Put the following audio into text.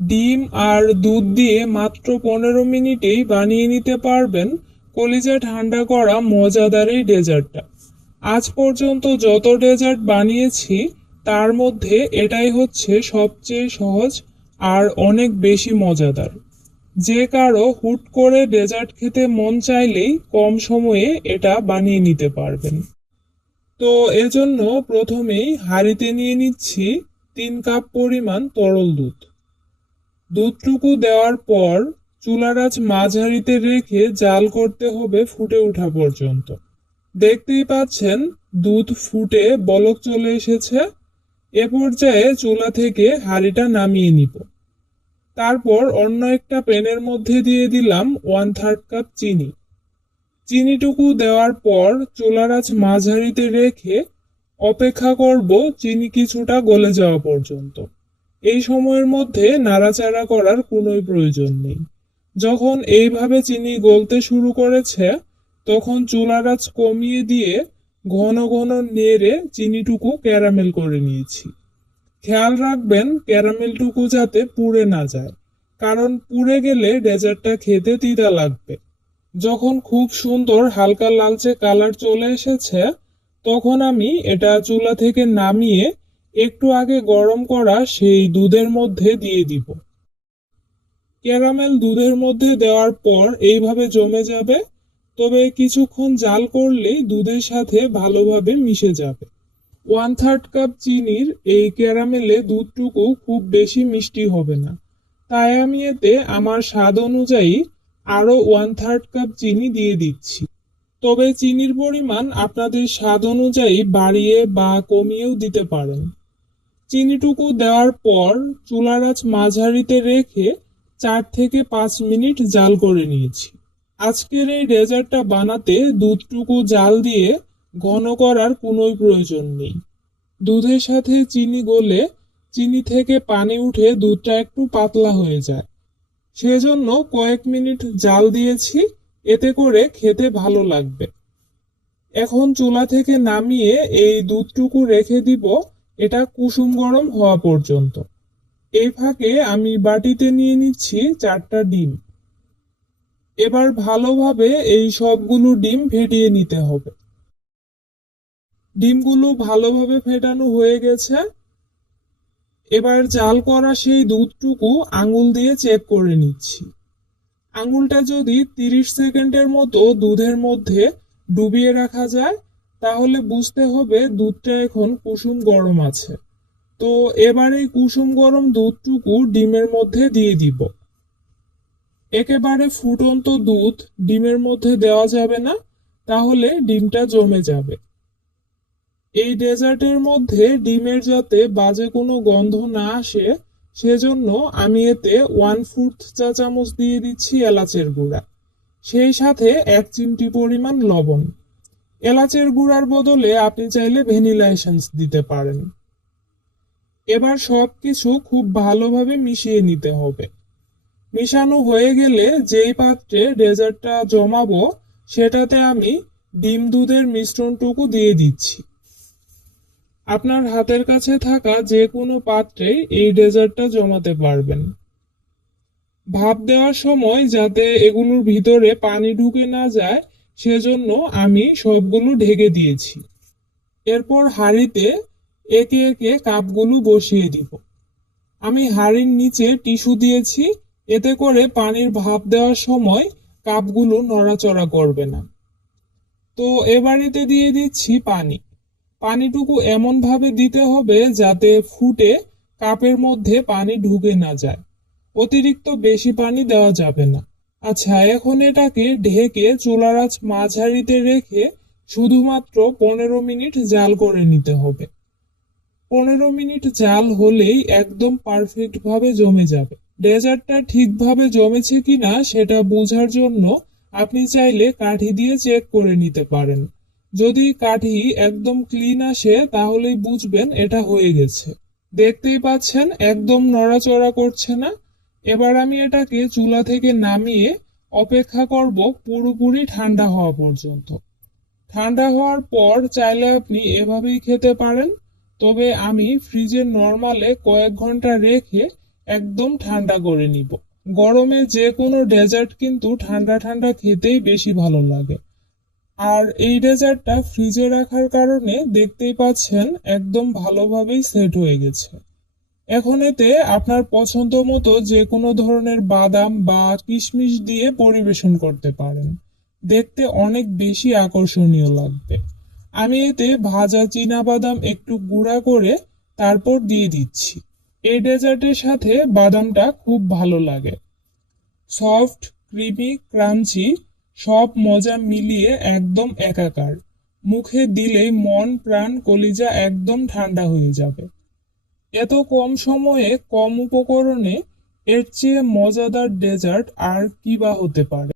ডিম আর দুধ দিয়ে মাত্র 15 মিনিটেই বানিয়ে নিতে পারবেন কলিজা ঠান্ডা করা মজাদার এই ডেজার্টটা। আজ পর্যন্ত যত ডেজার্ট বানিয়েছি তার মধ্যে এটাই হচ্ছে সবচেয়ে সহজ আর অনেক বেশি মজাদার। যে কারো হুট করে ডেজার্ট খেতে মন চাইলেই কম সময়ে এটা বানিয়ে নিতে পারবেন। তো এজন্য প্রথমেই হাঁড়িতে নিয়ে নিচ্ছি 3 কাপ পরিমাণ তরল দুধ। দুধটুকু দেওয়ার পর চুলার আঁচ মাঝারিতে রেখে জাল করতে হবে ফুটে ওঠা পর্যন্ত। দেখতেই পাচ্ছেন দুধ ফুটে বলক চলে এসেছে। এ পর্যায়ে চুলা থেকে হাঁড়িটা নামিয়ে নিব। তারপর অন্য একটা প্যানের মধ্যে দিয়ে দিলাম 1/3 কাপ চিনি। চিনিটুকু দেওয়ার পর চুলার আঁচ মাঝারিতে রেখে অপেক্ষা করব চিনি কিছুটা গলে যাওয়া পর্যন্ত। এই সময়ের মধ্যে নাড়াচাড়া করার কোনোই প্রয়োজন নেই। যখন এইভাবে চিনি গলতে শুরু করেছে তখন চুলার আঁচ কমিয়ে দিয়ে ঘন ঘন নেড়ে চিনিটুকু ক্যারামেল করে নিয়েছি। খেয়াল রাখবেন ক্যারামেলটুকু যাতে পুড়ে না যায়, কারণ পুড়ে গেলে ডেজার্টটা খেতে তিতা লাগবে। যখন খুব সুন্দর হালকা লালচে কালার চলে এসেছে তখন আমি এটা চুলা থেকে নামিয়ে একটু আগে গরম করা সেই দুধের মধ্যে দিয়ে দিব। ক্যারামেল দুধের মধ্যে দেওয়ার পর এইভাবে জমে যাবে, তবে কিছুক্ষণ জাল করলেই দুধের সাথে ভালোভাবে মিশে যাবে। 1/3 কাপ চিনির এই ক্যারামেলে দুধটুকু খুব বেশি মিষ্টি হবে না, তাই আমি এতে আমার স্বাদ অনুযায়ী আরো 1/3 কাপ চিনি দিয়ে দিচ্ছি। তবে চিনির পরিমাণ আপনাদের স্বাদ অনুযায়ী বাড়িয়ে বা কমিয়েও দিতে পারেন। চিনিটুকু দেওয়ার পর চুলার আঁচ মাঝারিতে রেখে 4 থেকে 5 মিনিট জাল করে নিয়েছি। আজকের এই ডেজার্টটা বানাতে দুধটুকু জাল দিয়ে ঘন করার কোনোই প্রয়োজন নেই। দুধের সাথে চিনি গলে চিনি থেকে পানি উঠে দুধটা একটু পাতলা হয়ে যায়, সেজন্য কয়েক মিনিট জাল দিয়েছি, এতে করে খেতে ভালো লাগবে। এখন চুলা থেকে নামিয়ে এই দুধটুকু রেখে দিব এটা কুসুম গরম হওয়া পর্যন্ত। এই ফাঁকে আমি বাটিতে নিয়ে নিচ্ছি 4টা ডিম। এবার ভালোভাবে এই সবগুলো ডিম ফেটিয়ে নিতে হবে। ডিমগুলো ভালোভাবে ফেটানো হয়ে গেছে। এবার জাল করা সেই দুধটুকু আঙুল দিয়ে চেক করে নিচ্ছি। আঙুলটা যদি 30 সেকেন্ডের মতো দুধের মধ্যে ডুবিয়ে রাখা যায় তাহলে বুঝতে হবে দুধটা এখন কুসুম গরম আছে। তো এবার এই কুসুম গরম দুধটুকু ডিমের মধ্যে দিয়ে দিব। একেবারে ফুটন্ত দুধ ডিমের মধ্যে দেওয়া যাবে না, তাহলে ডিমটা জমে যাবে। এই ডেজার্টের মধ্যে ডিমের যাতে বাজে কোনো গন্ধ না আসে সেজন্য আমি এতে 1/4 চা চামচ দিয়ে দিচ্ছি এলাচের গুঁড়া, সেই সাথে 1 চিমটি পরিমাণ লবণ। এলাচের গুঁড়ার বদলে আপনি চাইলে ভ্যানিলা এসেন্স দিতে পারেন। এবার সবকিছু খুব ভালোভাবে মিশিয়ে নিতে হবে। মিশানো হয়ে গেলে যেই পাত্রে ডেজার্টটা জমাবো সেটাতে আমি ডিম দুধের মিশ্রণটুকু দিয়ে দিচ্ছি। আপনার হাতের কাছে থাকা যে কোনো পাত্রে এই ডেজার্টটা জমাতে পারবেন। ভাপ দেওয়ার সময় যাতে এগুলোর ভিতরে পানি ঢুকে না যায় সেজন্য আমি সবগুলো ঢেকে দিয়েছি। এরপর হাঁড়িতে একে একে কাপগুলো বসিয়ে দিব। আমি হাঁড়ির নিচে টিস্যু দিয়েছি, এতে করে পানির ভাপ দেওয়ার সময় কাপগুলো নড়াচড়া করবে না। তো এবারেতে দিয়ে দিচ্ছি পানি। পানিটুকু এমন ভাবে দিতে হবে যাতে ফুটে কাপের মধ্যে পানি ঢুকে না যায়। অতিরিক্ত বেশি পানি দেওয়া যাবে না। আচ্ছা, এখন এটাকে ঢেকে চুলার আঁচ মাঝারিতে রেখে শুধুমাত্র 15 মিনিট জাল করে নিতে হবে। 15 মিনিট জাল হলেই একদম পারফেক্ট ভাবে জমে যাবে। ডেজার্টটা ঠিকভাবে জমেছে কিনা সেটা বোঝার জন্য আপনি চাইলে কাঠি দিয়ে চেক করে নিতে পারেন। যদি কাঠি একদম ক্লিন আসে তাহলেই বুঝবেন এটা হয়ে গেছে। দেখতেই পাচ্ছেন একদম নড়াচড়া করছে না। এবার আমি এটাকে চুলা থেকে নামিয়ে অপেক্ষা করব পুরোপুরি ঠান্ডা হওয়া পর্যন্ত। ঠান্ডা হওয়ার পর চাইলে আপনি এভাবেই খেতে পারেন, তবে আমি ফ্রিজে নরমালে কয়েক ঘন্টা রেখে একদম ঠান্ডা করে নিব। গরমে যে কোনো ডেজার্ট কিন্তু ঠান্ডা ঠান্ডা খেতেই বেশি ভালো লাগে। আর এই ডেজার্টটা ফ্রিজে রাখার কারণে দেখতেই পাচ্ছেন একদম ভালোভাবেই সেট হয়ে গেছে। এখন এতে আপনার পছন্দ মতো যে কোনো ধরনের বাদাম বা কিশমিশ দিয়ে পরিবেশন করতে পারেন। দেখতে অনেক বেশি আকর্ষণীয় লাগবে। আমি এতে ভাজা চীনা বাদাম একটু গুঁড়া করে তারপর দিয়ে দিচ্ছি। এই ডেজার্টের সাথে বাদামটা খুব ভালো লাগে। সফট, ক্রিমি, ক্রাঞ্চি সব মজা মিলিয়ে একদম একাকার। মুখে দিলেই মন প্রাণ কলিজা একদম ঠান্ডা হয়ে যাবে। এত কম সময়ে কম উপকরণে এর চেয়ে মজাদার ডেজার্ট আর কি বা হতে পারে।